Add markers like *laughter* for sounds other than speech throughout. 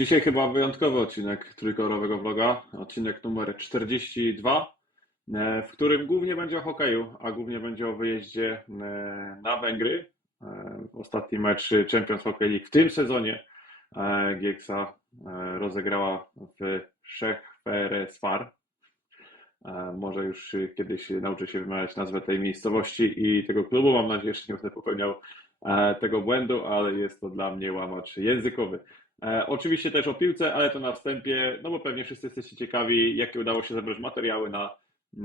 dzisiaj chyba wyjątkowy odcinek trójkolorowego vloga, odcinek numer 42, e, w którym głównie będzie o hokeju, a głównie będzie o wyjeździe e, na Węgry. E, Ostatni mecz Champions Hockey League w tym sezonie Gieksa rozegrała w Szechferesfar. Może już kiedyś nauczy się wymawiać nazwę tej miejscowości i tego klubu. Mam nadzieję, że nie będę popełniał tego błędu, ale jest to dla mnie łamacz językowy. E, oczywiście też o piłce, ale to na wstępie, no bo pewnie wszyscy jesteście ciekawi, jakie udało się zebrać materiały na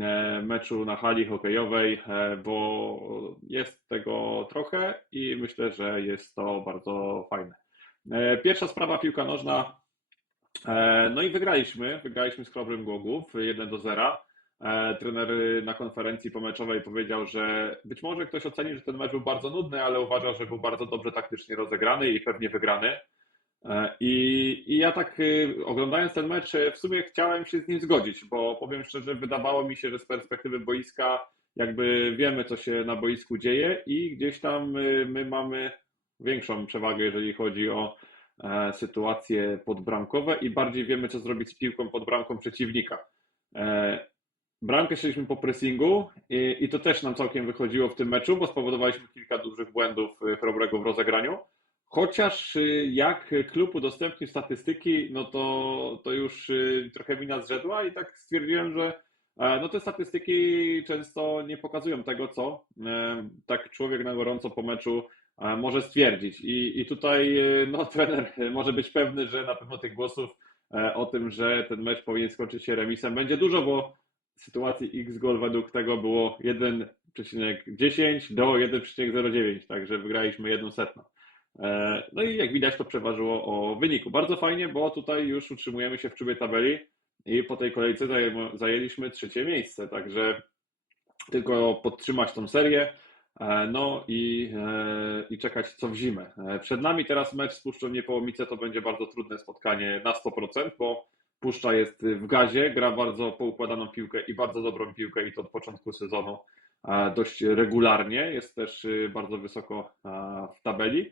e, meczu na hali hokejowej, e, bo jest tego trochę i myślę, że jest to bardzo fajne. Pierwsza sprawa piłka nożna. No i wygraliśmy, wygraliśmy z Krobrym Głogów 1 do 0. Trener na konferencji pomeczowej powiedział, że być może ktoś oceni, że ten mecz był bardzo nudny, ale uważa, że był bardzo dobrze taktycznie rozegrany i pewnie wygrany. E, I, I ja tak y, oglądając ten mecz, w sumie chciałem się z nim zgodzić, bo powiem szczerze, wydawało mi się, że z perspektywy boiska jakby wiemy, co się na boisku dzieje i gdzieś tam y, my mamy większą przewagę, jeżeli chodzi o e, sytuacje podbramkowe i bardziej wiemy, co zrobić z piłką pod bramką przeciwnika. E, bramkę szliśmy po pressingu i, i to też nam całkiem wychodziło w tym meczu, bo spowodowaliśmy kilka dużych błędów Chrobrego w rozegraniu. Chociaż y, jak klub udostępnił statystyki, no to, to już y, trochę mina zrzedła i tak stwierdziłem, że e, no te statystyki często nie pokazują tego, co e, tak człowiek na gorąco po meczu e, może stwierdzić. I, i tutaj no, *laughs* trener może być pewny, że na pewno tych głosów o tym, że ten mecz powinien skończyć się remisem będzie dużo, bo sytuacji X gol według tego było 1,10 do 1,09, także wygraliśmy jedną setną. E, no i jak widać, to przeważyło o wyniku. Bardzo fajnie, bo tutaj już utrzymujemy się w czubie tabeli i po tej kolejce zajęliśmy trzecie miejsce, także tylko podtrzymać tą serię. E, no i, e, i czekać co w zimę. Przed nami teraz mecz z Puszczą Niepołomice to będzie bardzo trudne spotkanie na 100%, bo Puszcza jest w gazie, gra bardzo poukładaną piłkę i bardzo dobrą piłkę i to od początku sezonu dość regularnie. Jest też bardzo wysoko w tabeli.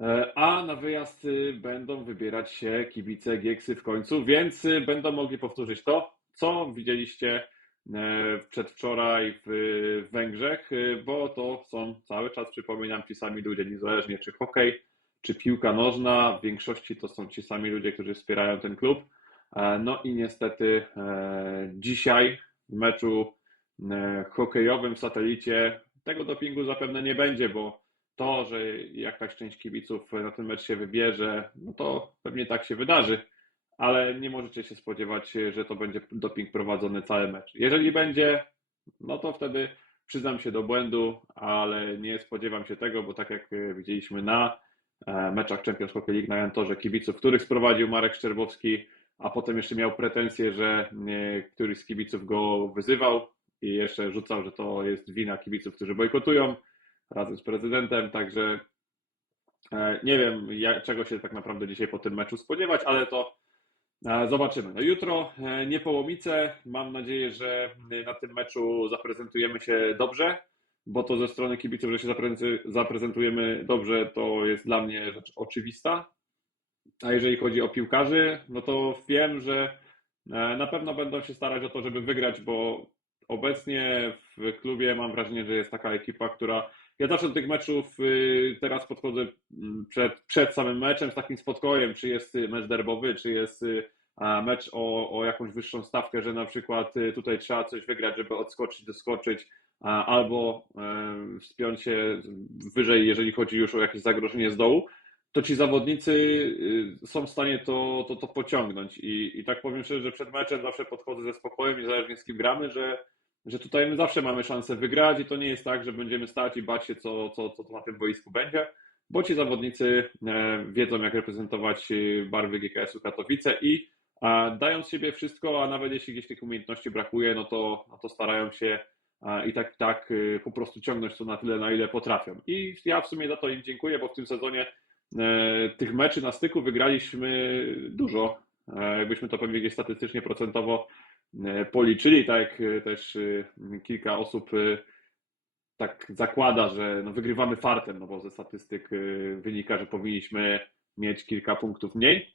E, a na wyjazd y, będą wybierać się kibice Gieksy w końcu, więc y, będą mogli powtórzyć to, co widzieliście e, przedwczoraj w Węgrzech, y, bo to są cały czas, przypominam, ci sami ludzie, niezależnie czy hokej, czy piłka nożna, w większości to są ci sami ludzie, którzy wspierają ten klub. E, no i niestety dzisiaj w meczu hokejowym w satelicie tego dopingu zapewne nie będzie, bo to, że jakaś część kibiców na ten mecz się wybierze, no to pewnie tak się wydarzy, ale nie możecie się spodziewać, że to będzie doping prowadzony cały mecz. Jeżeli będzie, no to wtedy przyznam się do błędu, ale nie spodziewam się tego, bo tak jak widzieliśmy na e, meczach Champions Hockey League na Jantorze, kibiców, których sprowadził Marek Szczerbowski, a potem jeszcze miał pretensje, że któryś z kibiców go wyzywał i jeszcze rzucał, że to jest wina kibiców, którzy bojkotują razem z prezydentem, także e, nie wiem, czego się tak naprawdę dzisiaj po tym meczu spodziewać, ale to e, zobaczymy. No jutro e, Niepołomice. Mam nadzieję, że na tym meczu zaprezentujemy się dobrze, bo to ze strony kibiców, że się zaprezentujemy dobrze, to jest dla mnie rzecz oczywista. A jeżeli chodzi o piłkarzy, no to wiem, że na pewno będą się starać o to, żeby wygrać, bo obecnie w klubie mam wrażenie, że jest taka ekipa, która ja zawsze do tych meczów y, teraz podchodzę mm, przed, przed samym meczem z takim spokojem, czy jest mecz derbowy, czy jest y, mecz o, o jakąś wyższą stawkę, że na przykład y, tutaj trzeba coś wygrać, żeby odskoczyć, doskoczyć, albo wspiąć się wyżej, jeżeli chodzi już o jakieś zagrożenie z dołu, to ci zawodnicy są w stanie to, to, to pociągnąć. I, I tak powiem szczerze, że przed meczem zawsze podchodzę ze spokojem, niezależnie z kim gramy, że że tutaj my zawsze mamy szansę wygrać i to nie jest tak, że będziemy stać i bać się, co, co, co na tym boisku będzie, bo ci zawodnicy e, wiedzą, jak reprezentować e, barwy GKS-u Katowice i dają z siebie wszystko, a nawet jeśli gdzieś tych umiejętności brakuje, no to, no to starają się i tak, tak e, po prostu ciągnąć to na tyle, na ile potrafią. I ja w sumie za to im dziękuję, bo w tym sezonie tych meczy na styku wygraliśmy dużo. Jakbyśmy to pewnie gdzieś statystycznie, procentowo E, policzyli, tak jak e, też e, kilka osób tak zakłada, że no wygrywamy fartem, no bo ze statystyk wynika, że powinniśmy mieć kilka punktów mniej.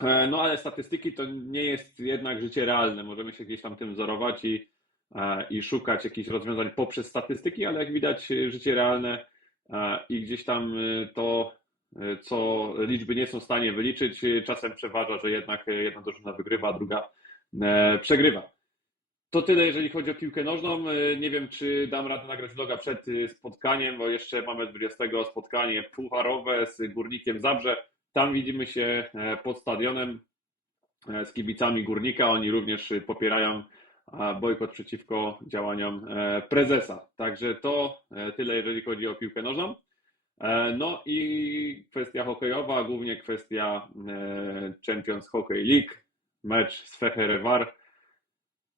E, No ale statystyki to nie jest jednak życie realne. Możemy się gdzieś tam tym wzorować i, e, i szukać jakichś rozwiązań poprzez statystyki, ale jak widać, e, życie realne e, i gdzieś tam e, to, e, co liczby nie są w stanie wyliczyć, e, czasem przeważa, że jednak e, jedna drużyna wygrywa, a druga e, przegrywa. To tyle, jeżeli chodzi o piłkę nożną. E, Nie wiem, czy dam radę nagrać vloga przed e, spotkaniem, bo jeszcze mamy 20 spotkanie pucharowe z Górnikiem Zabrze. Tam widzimy się e, pod stadionem e, z kibicami Górnika. Oni również e, popierają e, bojkot przeciwko działaniom e, prezesa. Także to e, tyle, jeżeli chodzi o piłkę nożną. E, No i kwestia hokejowa, głównie kwestia e, Champions Hockey League, mecz z Fehervar.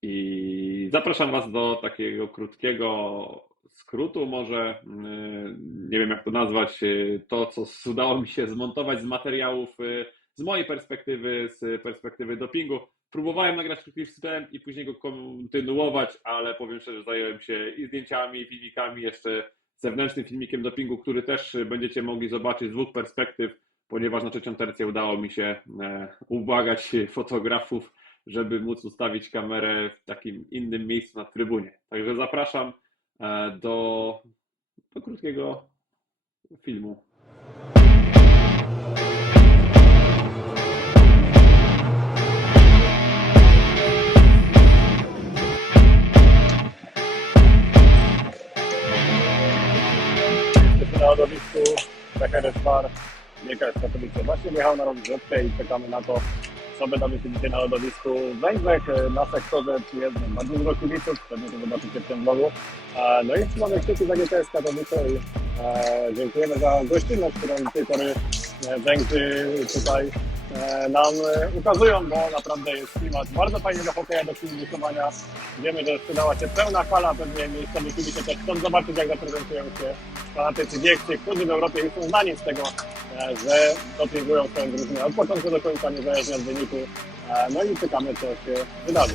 I zapraszam Was do takiego krótkiego skrótu, może nie wiem jak to nazwać, to co udało mi się zmontować z materiałów z mojej perspektywy, z perspektywy dopingu. Próbowałem nagrać krótki wstęp i później go kontynuować, ale powiem szczerze, zająłem się i zdjęciami, i filmikami, jeszcze zewnętrznym filmikiem dopingu, który też będziecie mogli zobaczyć z dwóch perspektyw, ponieważ na trzecią tercję udało mi się e, ubłagać fotografów, żeby móc ustawić kamerę w takim innym miejscu na trybunie. Także zapraszam e, do, do krótkiego filmu. Na lodowisku PKRS Bar, Wielka Katowice. Właśnie wjechał na rozgrzewkę i czekamy na to, co wydarzy się dzisiaj na lodowisku Węgrzech, e, na sektorze przyjezdnym. Bardzo dużo kibiców, pewnie to zobaczycie w tym vlogu. E, No i trzymamy kciuki za GTS Katowice i e, dziękujemy za gościnność, którą do tej pory Węgrzy tutaj E, nam e, ukazują, bo naprawdę jest klimat bardzo fajnego hokeja do kibicowania. Wiemy, że sprzedała się pełna fala, pewnie miejscowi kibice też chcą zobaczyć, jak zaprezentują się fanatycy Giechcie, którzy w Europie już są znani z tego, e, że dopingują swoją drużynę od początku do końca, niezależnie od wyniku. No i czekamy, co się wydarzy.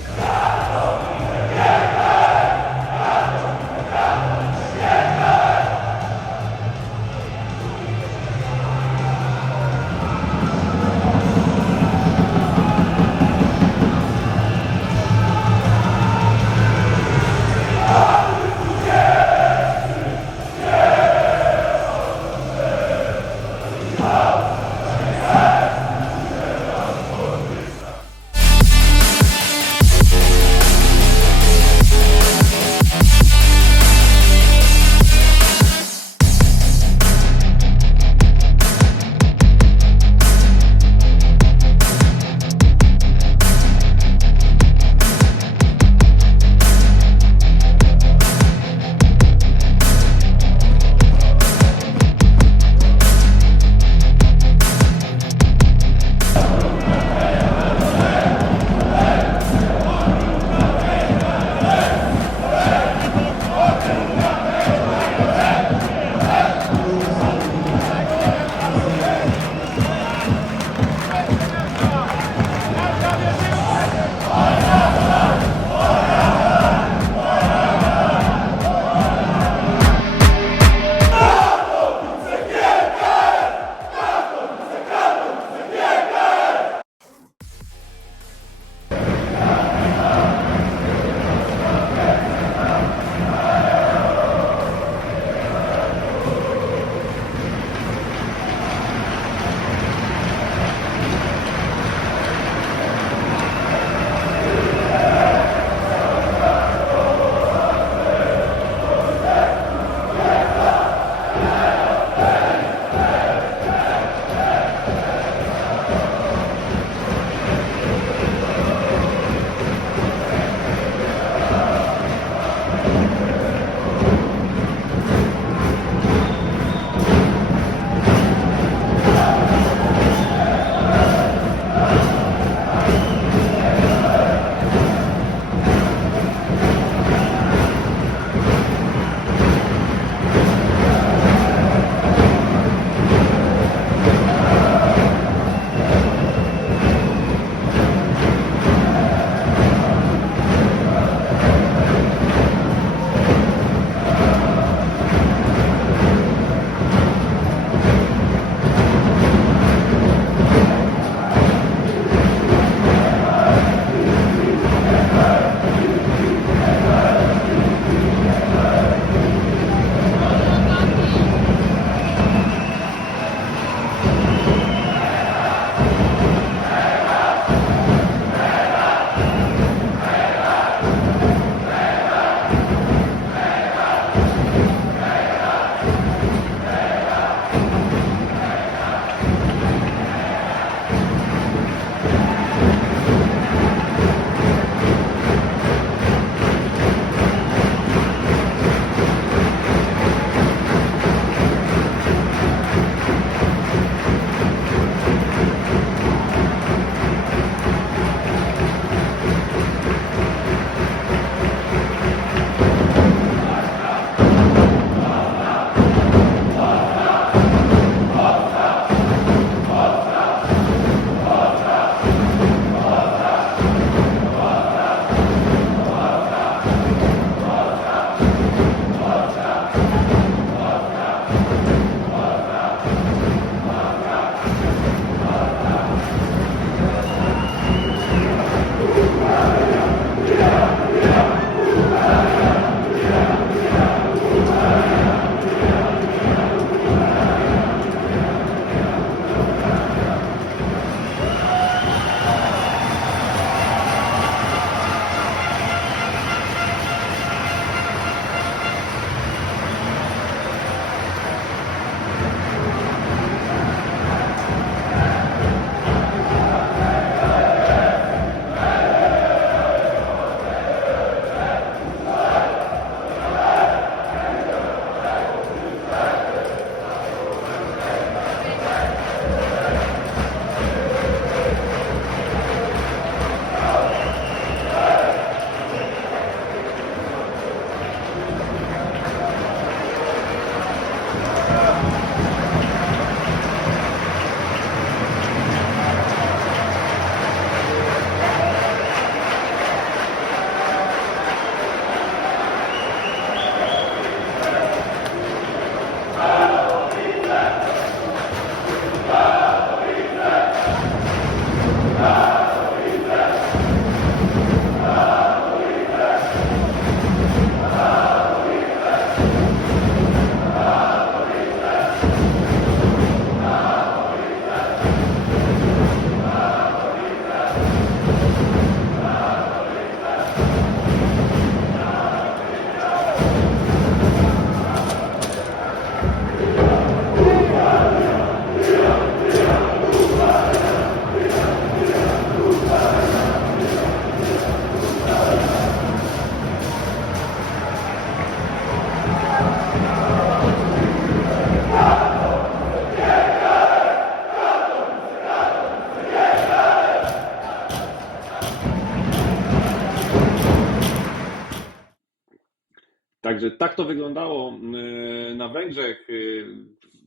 Także tak to wyglądało y, na Węgrzech. Y,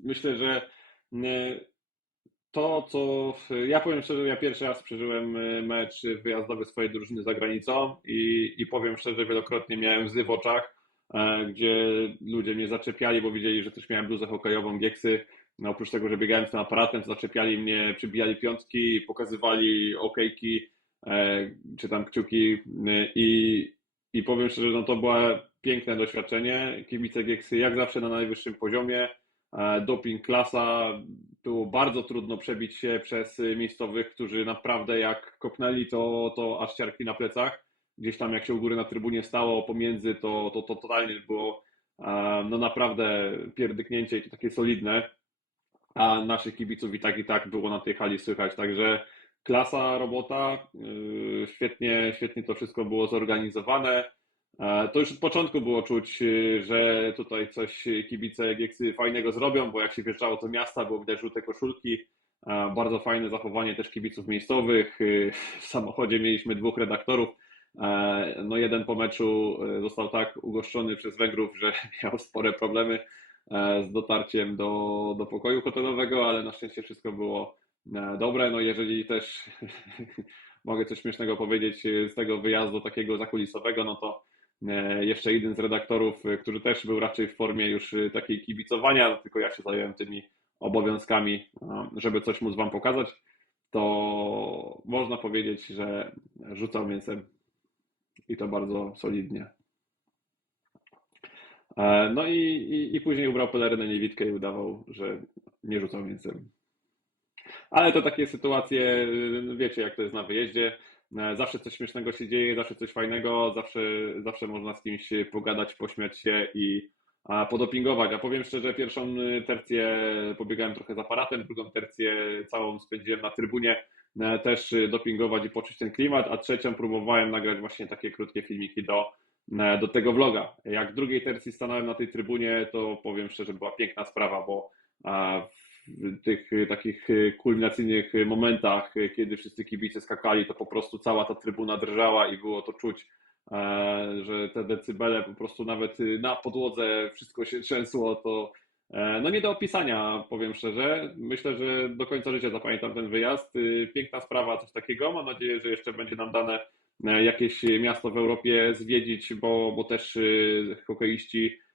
Myślę, że y, to, co ja powiem szczerze, ja pierwszy raz przeżyłem mecz wyjazdowy swojej drużyny za granicą i, i powiem szczerze, wielokrotnie miałem łzy w oczach, e, gdzie ludzie mnie zaczepiali, bo widzieli, że też miałem bluzę hokejową, gieksy. No, oprócz tego, że biegałem z tym aparatem, to zaczepiali mnie, przybijali piątki, pokazywali okejki, e, czy tam kciuki i, i powiem szczerze, no to było piękne doświadczenie. Kibice Gieksy jak zawsze na najwyższym poziomie. E, Doping klasa. Było bardzo trudno przebić się przez miejscowych, którzy naprawdę jak kopnęli, to, to aż ciarki na plecach. Gdzieś tam jak się u góry na trybunie stało pomiędzy, to, to, to totalnie było e, no naprawdę pierdyknięcie takie solidne. A naszych kibiców i tak i tak było na tej hali słychać. Także klasa robota, yy, świetnie, świetnie to wszystko było zorganizowane. E, To już od początku było czuć, yy, że tutaj coś kibice Gieksy fajnego zrobią, bo jak się wjeżdżało do miasta, było widać żółte koszulki. E, Bardzo fajne zachowanie też kibiców miejscowych. W samochodzie mieliśmy dwóch redaktorów. E, No jeden po meczu został tak ugoszczony przez Węgrów, że *laughs* miał spore problemy e, z dotarciem do, do pokoju hotelowego, ale na szczęście wszystko było e, dobre. No jeżeli też *laughs* mogę coś śmiesznego powiedzieć e, z tego wyjazdu takiego zakulisowego, no to e, jeszcze jeden z redaktorów, e, który też był raczej w formie już e, takiej kibicowania, no tylko ja się zająłem tymi obowiązkami, e, żeby coś móc Wam pokazać, to można powiedzieć, że rzucał mięsem i to bardzo solidnie. E, No i, i, i później ubrał pelerynę niewidkę i udawał, że nie rzucał mięsem. Ale to takie sytuacje, wiecie jak to jest na wyjeździe. E, Zawsze coś śmiesznego się dzieje, zawsze coś fajnego, zawsze, zawsze można z kimś pogadać, pośmiać się i podopingować. A powiem szczerze, pierwszą y, tercję pobiegałem trochę z aparatem, drugą tercję całą spędziłem na trybunie, e, też y, dopingować i poczuć ten klimat, a trzecią próbowałem nagrać właśnie takie krótkie filmiki do, e, do tego vloga. Jak w drugiej tercji stanąłem na tej trybunie, to powiem szczerze, była piękna sprawa, bo w tych y, takich y, kulminacyjnych momentach, y, kiedy wszyscy kibice skakali, to po prostu cała ta trybuna drżała i było to czuć, e, że te decybele po prostu nawet na podłodze wszystko się trzęsło, to e, no nie do opisania, powiem szczerze. Myślę, że do końca życia zapamiętam ten wyjazd. Piękna sprawa, coś takiego. Mam nadzieję, że jeszcze będzie nam dane e, jakieś miasto w Europie zwiedzić, bo, bo też hokeiści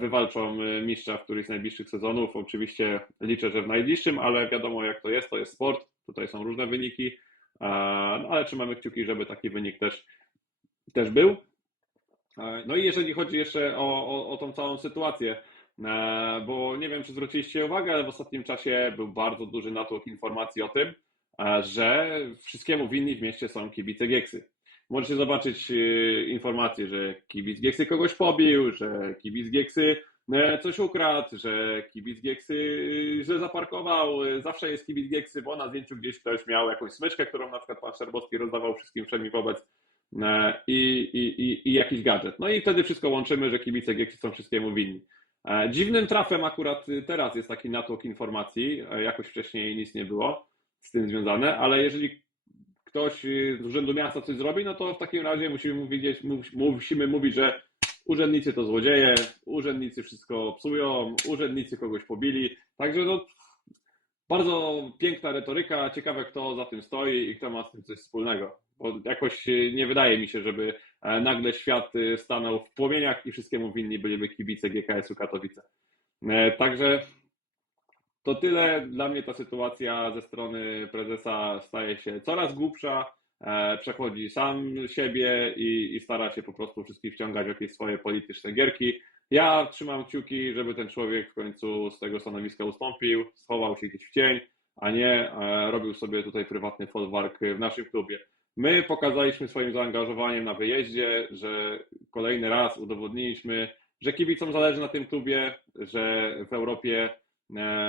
wywalczą e, mistrza w którymś z najbliższych sezonów. Oczywiście liczę, że w najbliższym, ale wiadomo jak to jest, to jest sport, tutaj są różne wyniki, e, no, ale trzymamy kciuki, żeby taki wynik też, też był. E, No i jeżeli chodzi jeszcze o, o, o tą całą sytuację, e, bo nie wiem, czy zwróciliście uwagę, ale w ostatnim czasie był bardzo duży natłok informacji o tym, e, że wszystkiemu winni w mieście są kibice Gieksy. Możecie zobaczyć e, informacje, że kibic Gieksy kogoś pobił, że kibic Gieksy e, coś ukradł, że kibic Gieksy e, źle zaparkował. Zawsze jest kibic Gieksy, bo na zdjęciu gdzieś ktoś miał jakąś smyczkę, którą na przykład pan Szczerbowski rozdawał wszystkim wszemi wobec i, i, i, i jakiś gadżet. No i wtedy wszystko łączymy, że kibice Gieksy są wszystkiemu winni. Dziwnym trafem akurat teraz jest taki natłok informacji, jakoś wcześniej nic nie było z tym związane, ale jeżeli ktoś y, z urzędu miasta coś zrobi, no to w takim razie musimy mówić, mów- musimy mówić, że urzędnicy to złodzieje, urzędnicy wszystko psują, urzędnicy kogoś pobili. Także no, bardzo piękna retoryka, ciekawe kto za tym stoi i kto ma z tym coś wspólnego. Bo jakoś y, nie wydaje mi się, żeby e, nagle świat y, stanął w płomieniach i wszystkiemu winni byliby kibice GKS-u Katowice. E, Także to tyle. Dla mnie ta sytuacja ze strony prezesa staje się coraz głupsza. E, Przechodzi sam siebie i, i stara się po prostu wszystkich wciągać w jakieś swoje polityczne gierki. Ja trzymam kciuki, żeby ten człowiek w końcu z tego stanowiska ustąpił, schował się gdzieś w cień, a nie e, robił sobie tutaj prywatny folwark w naszym klubie. My pokazaliśmy swoim zaangażowaniem na wyjeździe, że kolejny raz udowodniliśmy, że kibicom zależy na tym klubie, że w Europie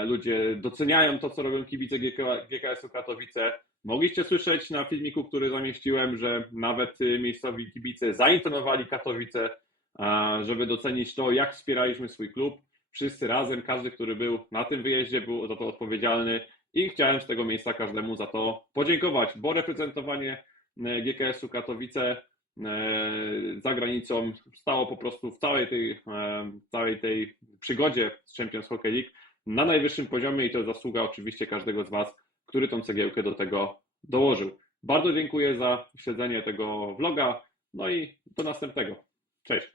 ludzie doceniają to, co robią kibice GK GKS-u Katowice. Mogliście słyszeć na filmiku, który zamieściłem, że nawet y, miejscowi kibice zaintonowali Katowice, a, żeby docenić to, jak wspieraliśmy swój klub. Wszyscy razem, każdy, który był na tym wyjeździe, był za to odpowiedzialny i chciałem z tego miejsca każdemu za to podziękować, bo reprezentowanie e, GKS-u Katowice za granicą stało po prostu w całej tej, e, całej tej przygodzie z Champions Hockey League na najwyższym poziomie i to zasługa oczywiście każdego z Was, który tą cegiełkę do tego dołożył. Bardzo dziękuję za śledzenie tego vloga, no i do następnego. Cześć.